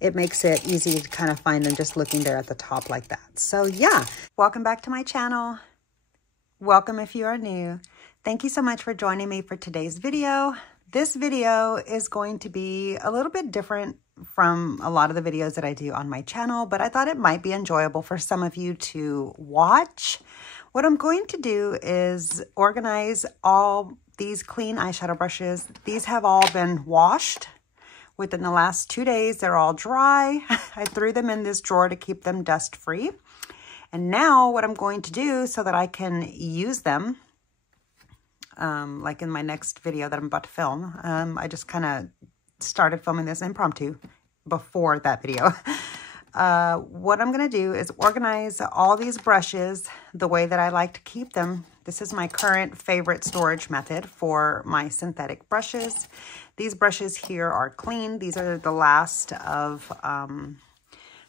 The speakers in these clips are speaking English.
it makes it easy to kind of find them just looking there at the top like that. So yeah, welcome back to my channel. Welcome if you are new. Thank you so much for joining me for today's video. This video is going to be a little bit different from a lot of the videos that I do on my channel, but I thought it might be enjoyable for some of you to watch. What I'm going to do is organize all these clean eyeshadow brushes. These have all been washed within the last 2 days. They're all dry. I threw them in this drawer to keep them dust free. And now what I'm going to do so that I can use them, like in my next video that I'm about to film, I just kind of started filming this impromptu before that video. What I'm going to do is organize all these brushes the way that I like to keep them. This is my current favorite storage method for my synthetic brushes. These brushes here are clean. These are the last of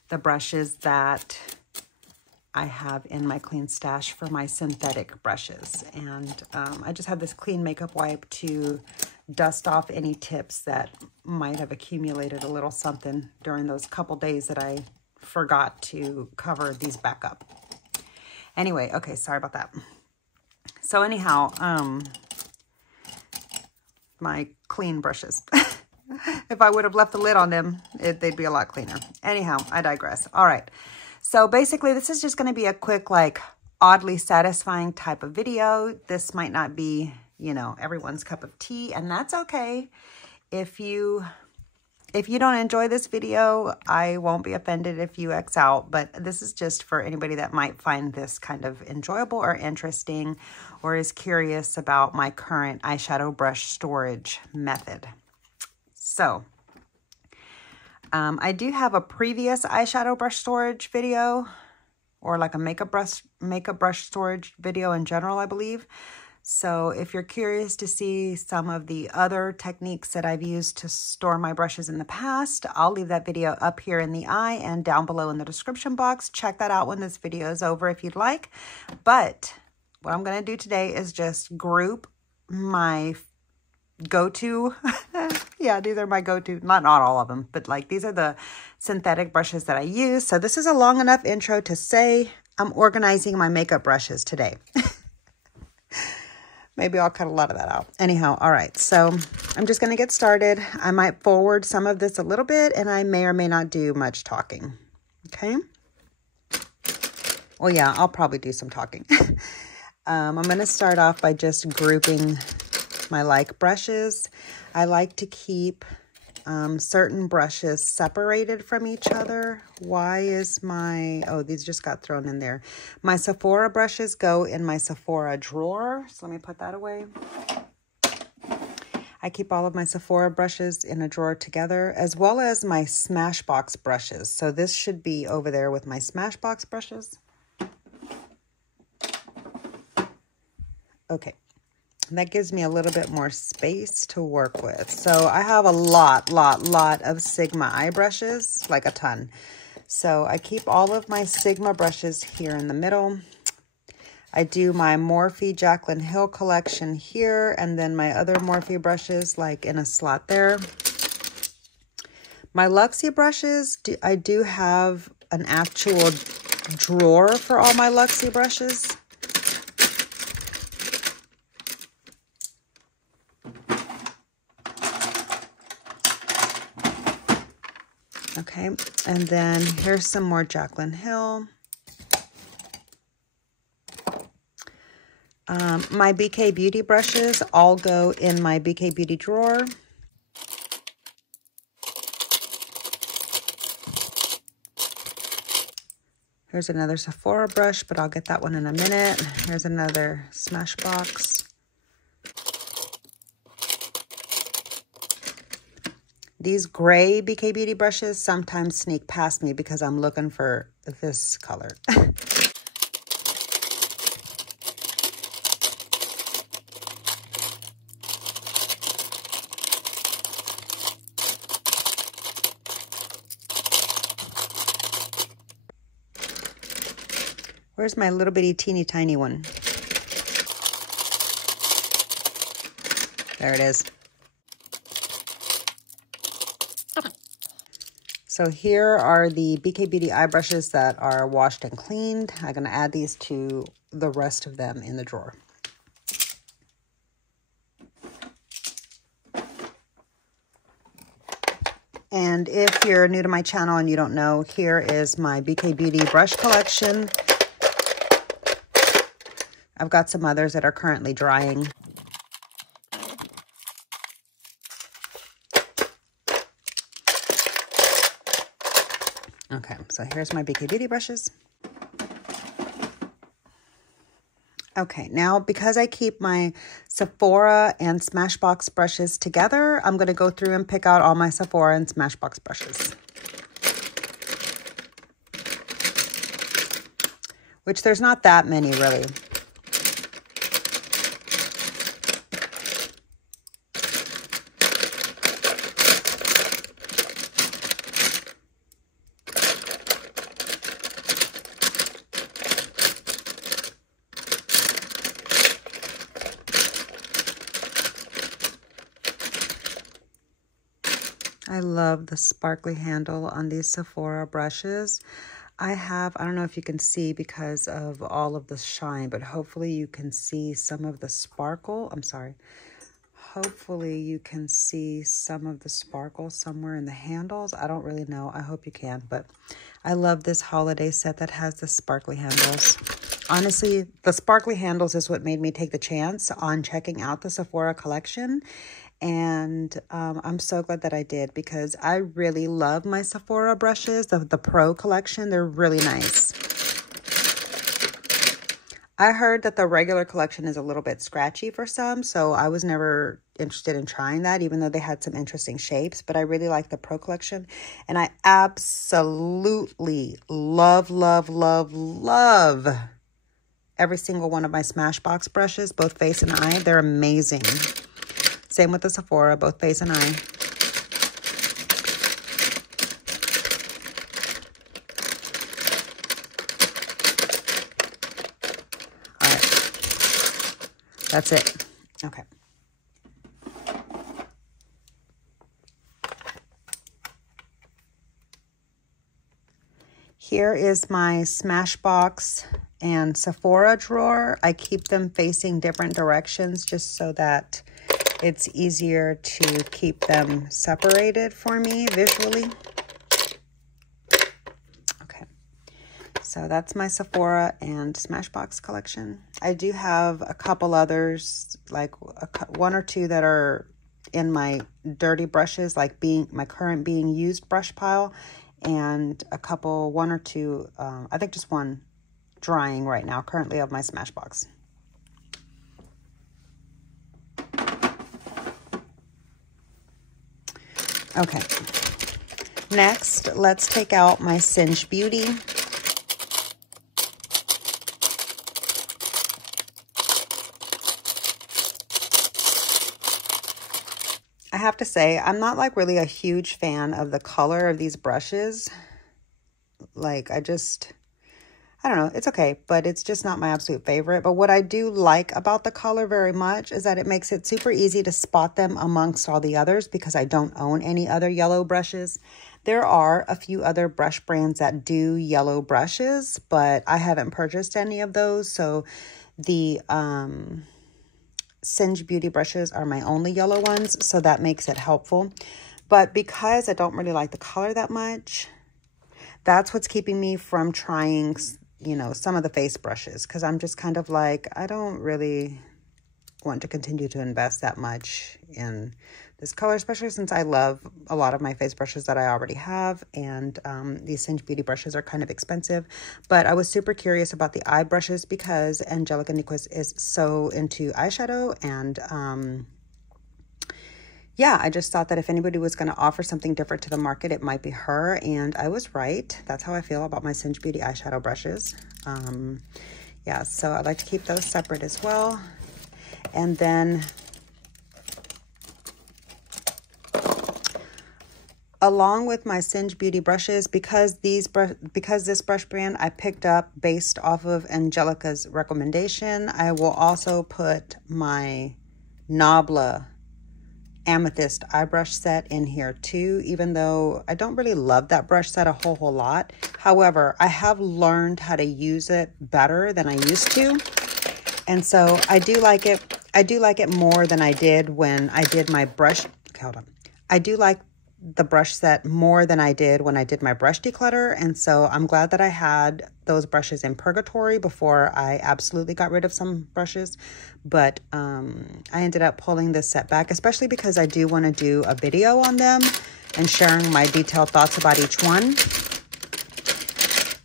the brushes that I have in my clean stash for my synthetic brushes. And I just have this clean makeup wipe to dust off any tips that might have accumulated a little something during those couple days that I forgot to cover these back up. Anyway, okay, sorry about that. So anyhow, my clean brushes. If I would have left the lid on them, they'd be a lot cleaner. Anyhow, I digress. All right. So basically, this is just going to be a quick, like, oddly satisfying type of video. This might not be, you know, everyone's cup of tea, and that's okay. If you don't enjoy this video, I won't be offended if you X out, but this is just for anybody that might find this kind of enjoyable or interesting or is curious about my current eyeshadow brush storage method. So, I do have a previous eyeshadow brush storage video, or like a makeup brush storage video in general, I believe. So if you're curious to see some of the other techniques that I've used to store my brushes in the past, I'll leave that video up here in the eye and down below in the description box. Check that out when this video is over if you'd like. But what I'm going to do today is just group my go-to. Yeah, these are my go-to, not all of them, but like these are the synthetic brushes that I use. So this is a long enough intro to say I'm organizing my makeup brushes today. Maybe I'll cut a lot of that out. Anyhow, all right, so I'm just going to get started. I might forward some of this a little bit, and I may or may not do much talking, okay? Well, yeah, I'll probably do some talking. I'm going to start off by just grouping my like brushes. I like to keep certain brushes separated from each other. Why is my, oh, these just got thrown in there. My Sephora brushes go in my Sephora drawer. So let me put that away. I keep all of my Sephora brushes in a drawer together, as well as my Smashbox brushes. So this should be over there with my Smashbox brushes. Okay. That gives me a little bit more space to work with. So I have a lot of Sigma eye brushes, like a ton. So I keep all of my Sigma brushes here in the middle. I do my Morphe Jaclyn Hill collection here, and then my other Morphe brushes like in a slot there. My Luxie brushes, I do have an actual drawer for all my Luxie brushes. Okay, and then here's some more Jaclyn Hill. My BK Beauty brushes all go in my BK Beauty drawer. Here's another Sephora brush, but I'll get that one in a minute. Here's another Smashbox. These gray BK Beauty brushes sometimes sneak past me because I'm looking for this color. Where's my little bitty teeny tiny one? There it is. So here are the BK Beauty eye brushes that are washed and cleaned. I'm going to add these to the rest of them in the drawer. And if you're new to my channel and you don't know, here is my BK Beauty brush collection. I've got some others that are currently drying. Okay, so here's my BK Beauty brushes. Okay, now because I keep my Sephora and Smashbox brushes together, I'm going to go through and pick out all my Sephora and Smashbox brushes. Which there's not that many, really. I love the sparkly handle on these Sephora brushes. I don't know if you can see because of all of the shine, but hopefully you can see some of the sparkle. I'm sorry. Hopefully you can see some of the sparkle somewhere in the handles. I don't really know. I hope you can, but I love this holiday set that has the sparkly handles. Honestly, the sparkly handles is what made me take the chance on checking out the Sephora collection. And I'm so glad that I did because I really love my Sephora brushes, the Pro collection. They're really nice. I heard that the regular collection is a little bit scratchy for some, so I was never interested in trying that, even though they had some interesting shapes. But I really like the Pro collection, and I absolutely love, love, love, love every single one of my Smashbox brushes, both face and eye. They're amazing. Same with the Sephora, both face and eye. All right. That's it. Okay. Here is my Smashbox and Sephora drawer. I keep them facing different directions just so that it's easier to keep them separated for me visually. Okay, so that's my Sephora and Smashbox collection. I do have a couple others, like one or two that are in my dirty brushes, like my current being used brush pile, and one or two, I think just one drying right now, currently of my Smashbox. Okay, next, let's take out my Singe Beauty. I have to say, I'm not like really a huge fan of the color of these brushes. Like, I don't know, it's okay, but it's just not my absolute favorite. But what I do like about the color very much is that it makes it super easy to spot them amongst all the others because I don't own any other yellow brushes. There are a few other brush brands that do yellow brushes, but I haven't purchased any of those. So the Singe Beauty brushes are my only yellow ones, so that makes it helpful. But because I don't really like the color that much, that's what's keeping me from trying, you know, some of the face brushes, because I'm just kind of like, I don't really want to continue to invest that much in this color, especially since I love a lot of my face brushes that I already have, and these Singe Beauty brushes are kind of expensive. But I was super curious about the eye brushes because Angelica Nyquist is so into eyeshadow, and yeah, I just thought that if anybody was going to offer something different to the market, it might be her, and I was right. That's how I feel about my Singe Beauty eyeshadow brushes. Yeah, so I like to keep those separate as well. And then along with my Singe Beauty brushes, because this brush brand I picked up based off of Angelica's recommendation, I will also put my Nabla amethyst eye brush set in here too, even though I don't really love that brush set a whole lot. However, I have learned how to use it better than I used to. And so I do like it. I do like it more than I did when I did my brush. Hold on. I do like the brush set more than I did when I did my brush declutter. And so I'm glad that I had those brushes in purgatory before I absolutely got rid of some brushes. But I ended up pulling this set back, especially because I do want to do a video on them and sharing my detailed thoughts about each one.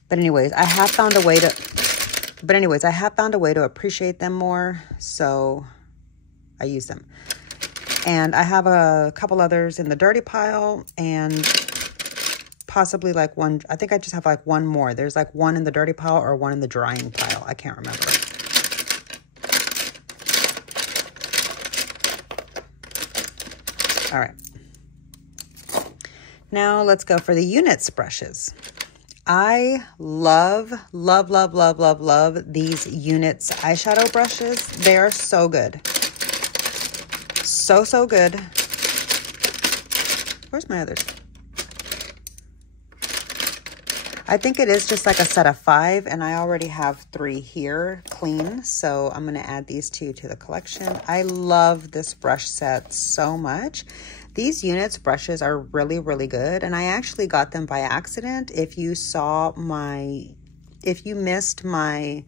But anyways, I have found a way to appreciate them more. So I use them. And I have a couple others in the dirty pile and possibly like one. I think I just have like one more. There's like one in the dirty pile or one in the drying pile. I can't remember. All right. Now let's go for the units brushes. I love, love, love, love, love, love these units eyeshadow brushes. They are so good. So good. Where's my others? I think it is just like a set of 5, and I already have 3 here clean. So I'm going to add these 2 to the collection. I love this brush set so much. These units brushes are really, really good. And I actually got them by accident. If you missed my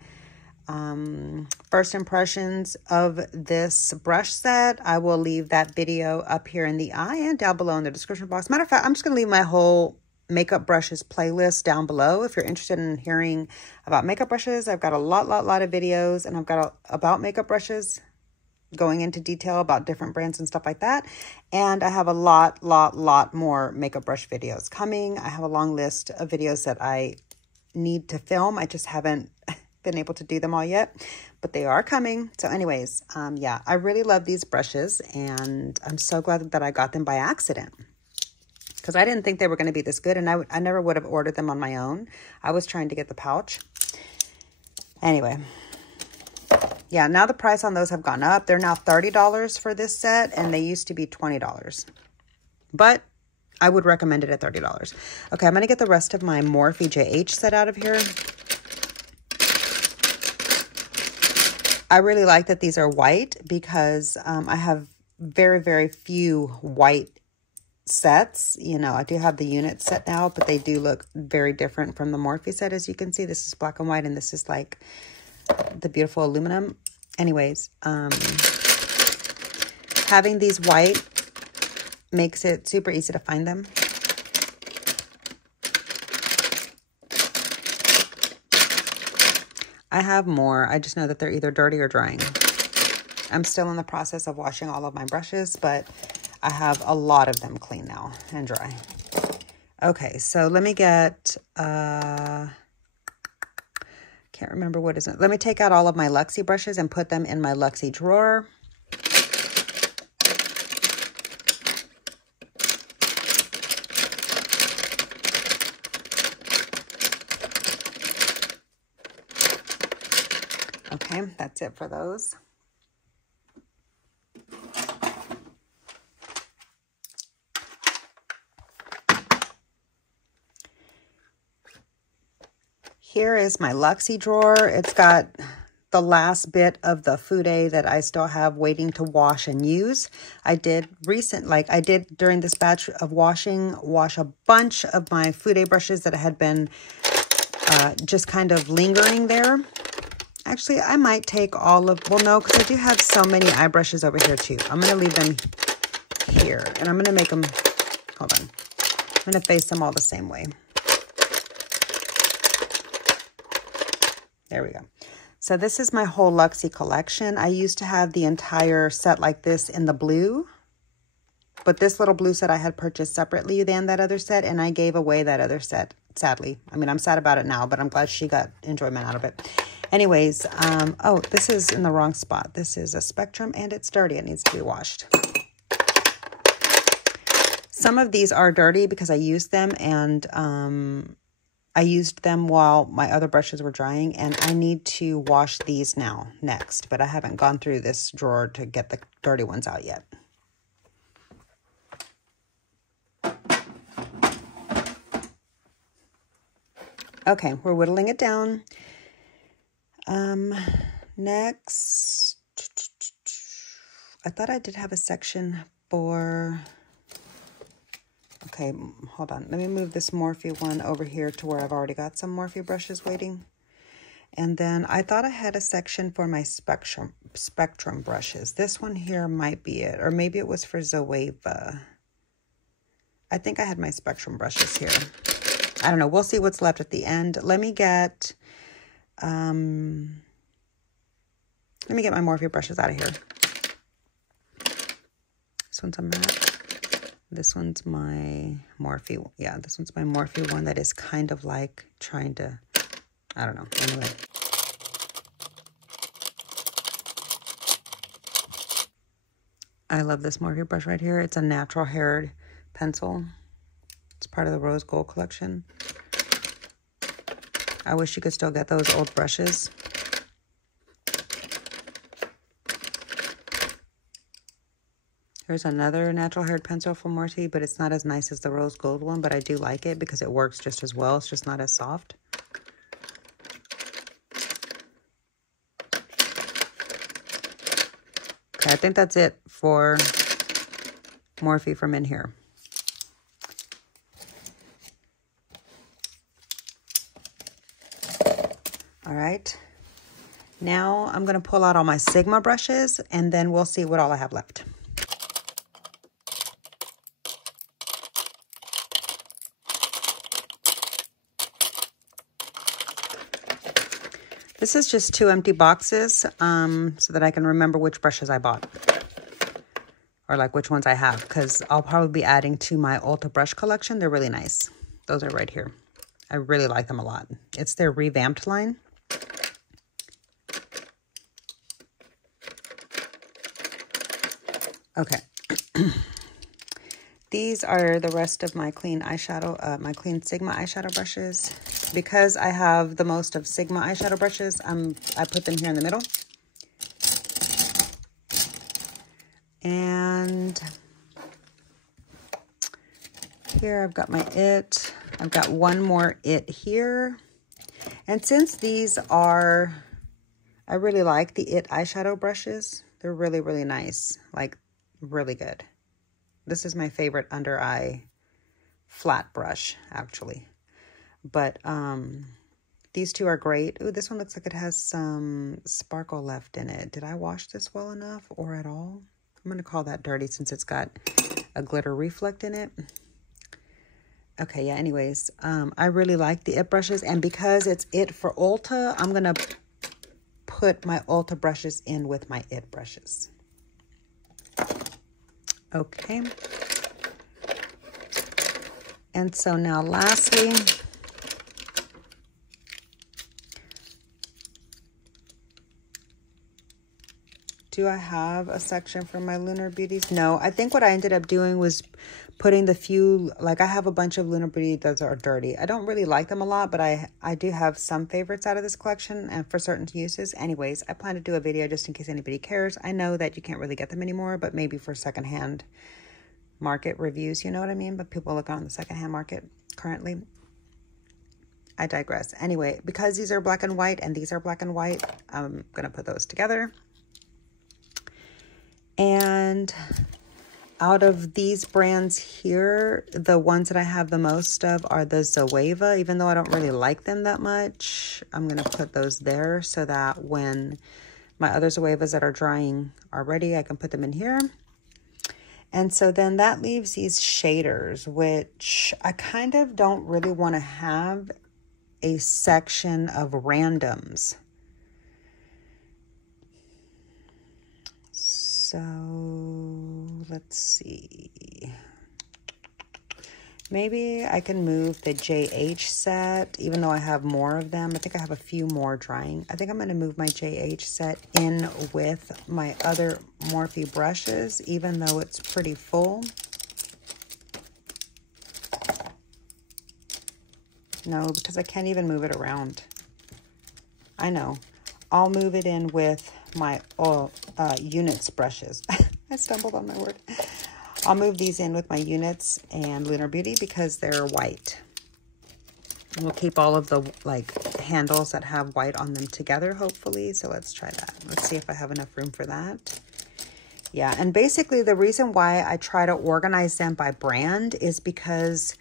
first impressions of this brush set, I will leave that video up here in the eye and down below in the description box. Matter of fact, I'm just going to leave my whole makeup brushes playlist down below. If you're interested in hearing about makeup brushes, I've got a lot of videos, and I've got about makeup brushes going into detail about different brands and stuff like that. And I have a lot more makeup brush videos coming. I have a long list of videos that I need to film. I just haven't been able to do them all yet, but they are coming. So anyways, yeah, I really love these brushes, and I'm so glad that I got them by accident, because I didn't think they were going to be this good, and I never would have ordered them on my own. I was trying to get the pouch. Anyway, yeah, now the price on those have gone up. They're now $30 for this set, and they used to be $20. But I would recommend it at $30. Okay, I'm going to get the rest of my Morphe JH set out of here. I really like that these are white, because I have very, very few white sets. You know, I do have the unit set now, but they do look very different from the Morphe set. As you can see, this is black and white, and this is like the beautiful aluminum. Anyways, having these white makes it super easy to find them. I have more. I just know that they're either dirty or drying. I'm still in the process of washing all of my brushes, but I have a lot of them clean now and dry. Okay, so let me get, can't remember what is it. Let me take out all of my Luxie brushes and put them in my Luxie drawer. Okay, that's it for those. Here is my Luxie drawer. It's got the last bit of the Fude that I still have waiting to wash and use. I did during this batch of wash a bunch of my Fude brushes that had been just kind of lingering there. Actually, I might take all of, well, no, because I do have so many eye brushes over here too. I'm going to leave them here, and I'm going to make them, hold on. I'm going to face them all the same way. There we go. So this is my whole Luxie collection. I used to have the entire set like this in the blue, but this little blue set I had purchased separately than that other set, and I gave away that other set, sadly. I mean, I'm sad about it now, but I'm glad she got enjoyment out of it. Anyways, oh, this is in the wrong spot. This is a Spectrum, and it's dirty. It needs to be washed. Some of these are dirty because I used them, and I used them while my other brushes were drying, and I need to wash these now next, but I haven't gone through this drawer to get the dirty ones out yet. Okay, we're whittling it down. Next, I thought I did have a section for, okay, hold on. Let me move this Morphe one over here to where I've already got some Morphe brushes waiting. And then I thought I had a section for my spectrum brushes. This one here might be it, or maybe it was for Zoeva. I think I had my spectrum brushes here. I don't know. We'll see what's left at the end. Let me get my Morphe brushes out of here. This one's a matte. This one's my Morphe. Yeah, this one's my Morphe one that is kind of like trying to, I don't know. Anyway. I love this Morphe brush right here. It's a natural haired pencil. It's part of the rose gold collection. I wish you could still get those old brushes. Here's another natural haired pencil from Morphe, but it's not as nice as the rose gold one, but I do like it because it works just as well. It's just not as soft. Okay, I think that's it for Morphe from in here. All right. Now I'm going to pull out all my Sigma brushes, and then we'll see what all I have left. This is just 2 empty boxes so that I can remember which brushes I bought. Or like which ones I have, because I'll probably be adding to my Ulta brush collection. They're really nice. Those are right here. I really like them a lot. It's their revamped line. Okay. These are the rest of my clean eyeshadow, my clean Sigma eyeshadow brushes. Because I have the most of Sigma eyeshadow brushes, I put them here in the middle. And here I've got my It. I've got one more It here. And since these are, I really like the It eyeshadow brushes. They're really, really nice. Like, really good. This is my favorite under eye flat brush, actually. But these two are great. Ooh, this one looks like it has some sparkle left in it. Did I wash this well enough or at all? I'm going to call that dirty since it's got a glitter reflect in it. Okay, yeah, anyways, I really like the It brushes. And because it's It for Ulta, I'm going to put my Ulta brushes in with my It brushes. Okay. And so now lastly, do I have a section for my Lunar Beauties? No, I think what I ended up doing was putting the few, like I have a bunch of Lunar Beauty that are dirty. I don't really like them a lot, but I do have some favorites out of this collection and for certain uses. Anyways, I plan to do a video just in case anybody cares. I know that you can't really get them anymore, but maybe for secondhand market reviews, you know what I mean? But people look on the secondhand market currently. I digress. Anyway, because these are black and white and these are black and white, I'm going to put those together. And out of these brands here, the ones that I have the most of are the Zoeva. Even though I don't really like them that much, I'm going to put those there so that when my other Zoevas that are drying are ready, I can put them in here. And so then that leaves these shaders, which I kind of don't really want to have a section of randoms. So let's see. Maybe I can move the JH set, even though I have more of them. I think I have a few more drying. I think I'm going to move my JH set in with my other Morphe brushes, even though it's pretty full. No, because I can't even move it around. I know. I'll move it in with my units brushes. I stumbled on my word. I'll move these in with my units and Lunar Beauty because they're white. We'll keep all of the like handles that have white on them together, hopefully. So let's try that. Let's see if I have enough room for that. Yeah, and basically the reason why I try to organize them by brand is because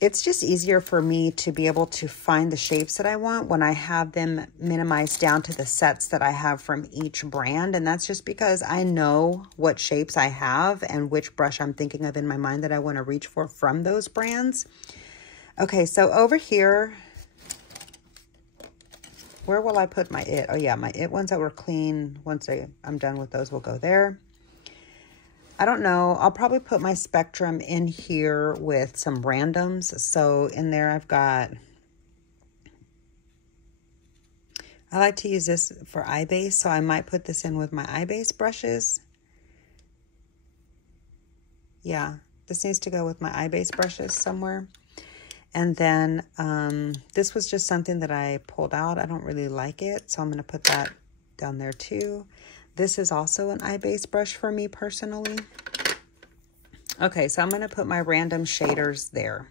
it's just easier for me to be able to find the shapes that I want when I have them minimized down to the sets that I have from each brand. And that's just because I know what shapes I have and which brush I'm thinking of in my mind that I want to reach for from those brands. Okay, so over here, where will I put my it? Oh yeah, my it ones that were clean, once I'm done with those, will go there. I don't know. I'll probably put my spectrum in here with some randoms. So in there I've got, I like to use this for eye base. So I might put this in with my eye base brushes. Yeah, this needs to go with my eye base brushes somewhere. And then this was just something that I pulled out. I don't really like it. So I'm going to put that down there too. This is also an eye base brush for me personally. Okay, so I'm going to put my random shaders there.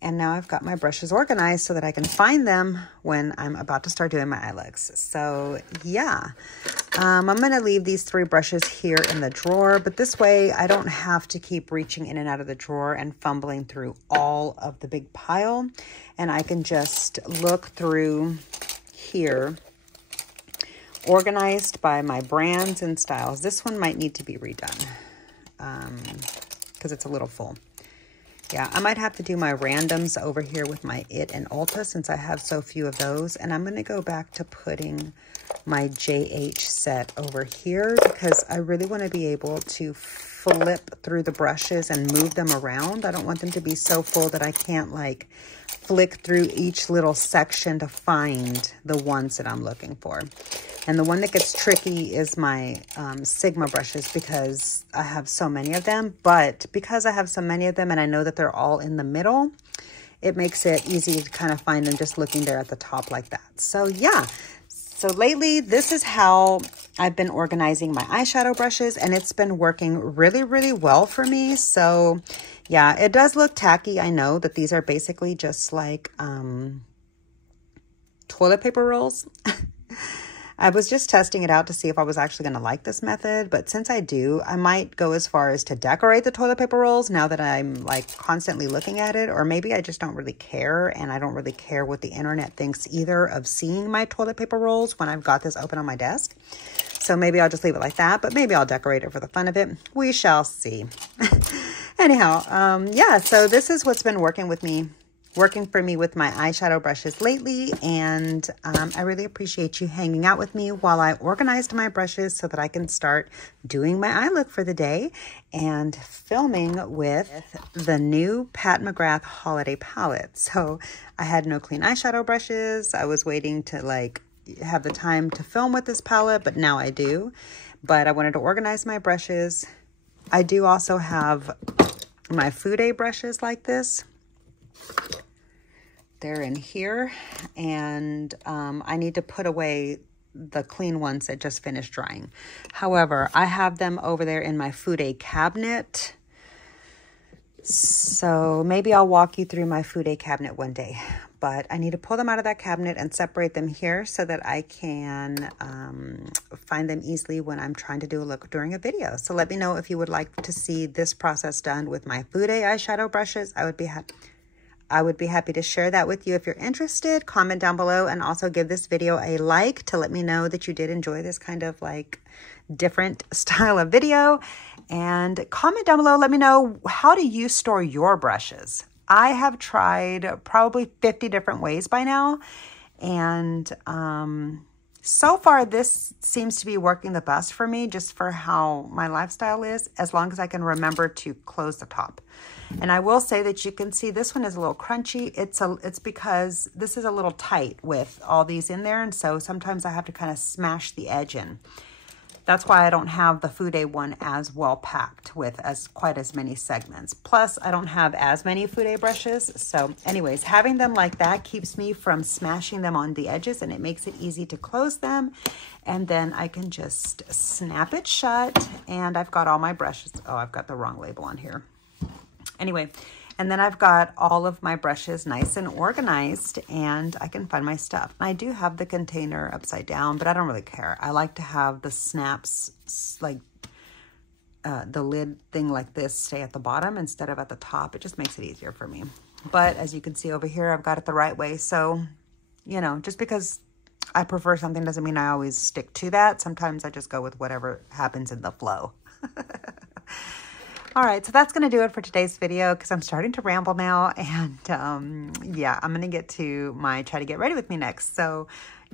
And now I've got my brushes organized so that I can find them when I'm about to start doing my eye looks. So yeah, I'm going to leave these 3 brushes here in the drawer, but this way I don't have to keep reaching in and out of the drawer and fumbling through all of the big pile. And I can just look through here, organized by my brands and styles. This one might need to be redone because it's a little full. Yeah, I might have to do my randoms over here with my It and Ulta since I have so few of those. And I'm going to go back to putting my JH set over here because I really want to be able to flip through the brushes and move them around. I don't want them to be so full that I can't like flick through each little section to find the ones that I'm looking for. And the one that gets tricky is my Sigma brushes because I have so many of them. But because I have so many of them and I know that they're all in the middle, it makes it easy to kind of find them just looking there at the top like that. So yeah, so lately this is how I've been organizing my eyeshadow brushes and it's been working really, really well for me. So yeah, it does look tacky. I know that these are basically just like toilet paper rolls. I was just testing it out to see if I was actually going to like this method, but since I do, I might go as far as to decorate the toilet paper rolls now that I'm like constantly looking at it, or maybe I just don't really care, and I don't really care what the internet thinks either of seeing my toilet paper rolls when I've got this open on my desk. So maybe I'll just leave it like that, but maybe I'll decorate it for the fun of it. We shall see. Anyhow, yeah, so this is what's been working for me with my eyeshadow brushes lately, and I really appreciate you hanging out with me while I organized my brushes so that I can start doing my eye look for the day and filming with the new Pat McGrath holiday palette. So I had no clean eyeshadow brushes. I was waiting to like have the time to film with this palette, but now I do. But I wanted to organize my brushes. I do also have my Fude brushes like this. They're in here, and I need to put away the clean ones that just finished drying. However, I have them over there in my Fude cabinet. So maybe I'll walk you through my Fude cabinet one day. But I need to pull them out of that cabinet and separate them here so that I can find them easily when I'm trying to do a look during a video. So let me know if you would like to see this process done with my Fude eyeshadow brushes. I would be happy to share that with you if you're interested. Comment down below and also give this video a like to let me know that you did enjoy this kind of like different style of video. And comment down below, let me know, how do you store your brushes? I have tried probably 50 different ways by now. And so far, this seems to be working the best for me, just for how my lifestyle is, as long as I can remember to close the top. And I will say that you can see this one is a little crunchy. It's because this is a little tight with all these in there. And so sometimes I have to kind of smash the edge in. That's why I don't have the Fude one as well packed with quite as many segments. Plus, I don't have as many Fude brushes. So anyways, having them like that keeps me from smashing them on the edges, and it makes it easy to close them. And then I can just snap it shut, and I've got all my brushes. Oh, I've got the wrong label on here. Anyway, And then I've got all of my brushes nice and organized, and I can find my stuff. I do have the container upside down, but I don't really care. I like to have the snaps, like the lid thing like this, stay at the bottom instead of at the top. It just makes it easier for me. But as you can see over here, I've got it the right way. So, you know, just because I prefer something doesn't mean I always stick to that. Sometimes I just go with whatever happens in the flow. All right, so that's going to do it for today's video because I'm starting to ramble now. And yeah, I'm going to get to my try to get ready with me next. So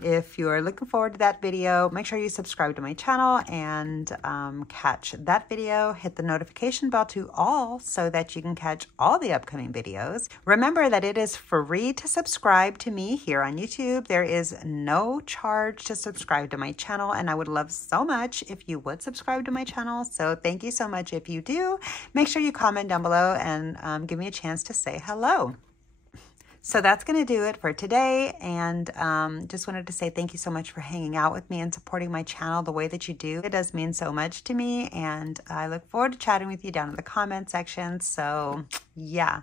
if you're looking forward to that video, make sure you subscribe to my channel and catch that video. Hit the notification bell to all so that you can catch all the upcoming videos. Remember that it is free to subscribe to me here on YouTube. There is no charge to subscribe to my channel, and I would love so much if you would subscribe to my channel. So thank you so much if you do. Make sure you comment down below and give me a chance to say hello. So that's going to do it for today, and just wanted to say thank you so much for hanging out with me and supporting my channel the way that you do. It does mean so much to me, and I look forward to chatting with you down in the comment section. So yeah.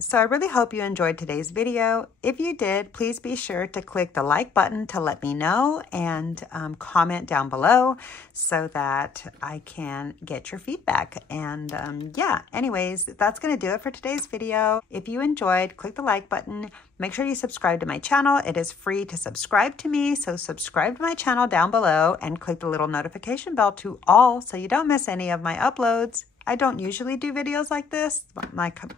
So I really hope you enjoyed today's video. If you did, please be sure to click the like button to let me know, and comment down below so that I can get your feedback. And yeah, anyways, that's going to do it for today's video. If you enjoyed, click the like button. Make sure you subscribe to my channel. It is free to subscribe to me. So subscribe to my channel down below and click the little notification bell to all so you don't miss any of my uploads. I don't usually do videos like this.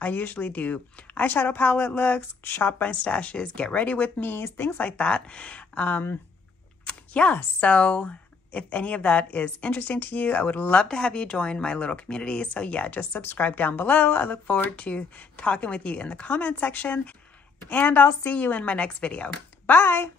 I usually do eyeshadow palette looks, shop my stashes, get ready with me, things like that. Yeah, so if any of that is interesting to you, I would love to have you join my little community. So yeah, just subscribe down below. I look forward to talking with you in the comment section, and I'll see you in my next video. Bye.